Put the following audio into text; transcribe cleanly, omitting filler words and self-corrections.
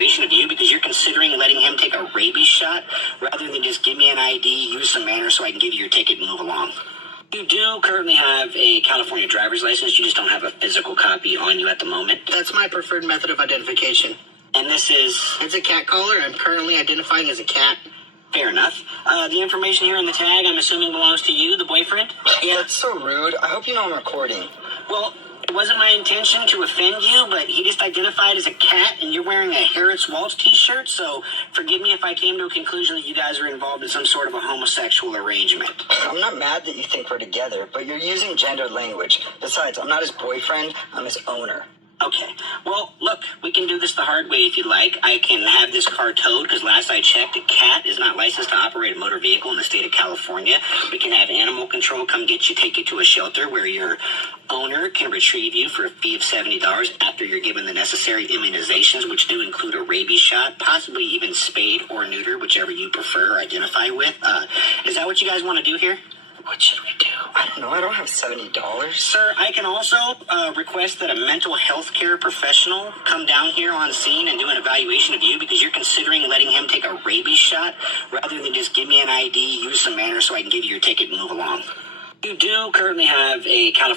Of you because you're considering letting him take a rabies shot rather than just give me an ID, use some manners so I can give you your ticket and move along. You do currently have a California driver's license. You just don't have a physical copy on you at the moment. That's my preferred method of identification. And this is... It's a cat collar. I'm currently identifying as a cat. Fair enough. The information here in the tag, I'm assuming belongs to you, the boyfriend? Yeah, that's so rude. I hope you know I'm recording. Well, it wasn't my intention to offend you, but he just identified as a cat, and you're wearing a Harris Waltz t-shirt, so forgive me if I came to a conclusion that you guys are involved in some sort of a homosexual arrangement. I'm not mad that you think we're together, but you're using gendered language. Besides, I'm not his boyfriend, I'm his owner. Okay. Well, look, we can do this the hard way if you'd like. I can have this car towed, because last I checked, a cat is not licensed to operate a motor vehicle in the state of California. We can have animal control come get you, take you to a shelter where your owner can retrieve you for a fee of $70 after you're given the necessary immunizations, which do include a rabies shot, possibly even spayed or neuter, whichever you prefer or identify with. Is that what you guys want to do here? What should we do? I don't know. I don't have $70. Sir, I can also request that a mental health care professional come down here on scene and do an evaluation of you because you're considering letting him take a rabies shot rather than just give me an ID, use some manners so I can give you your ticket and move along. You do currently have a California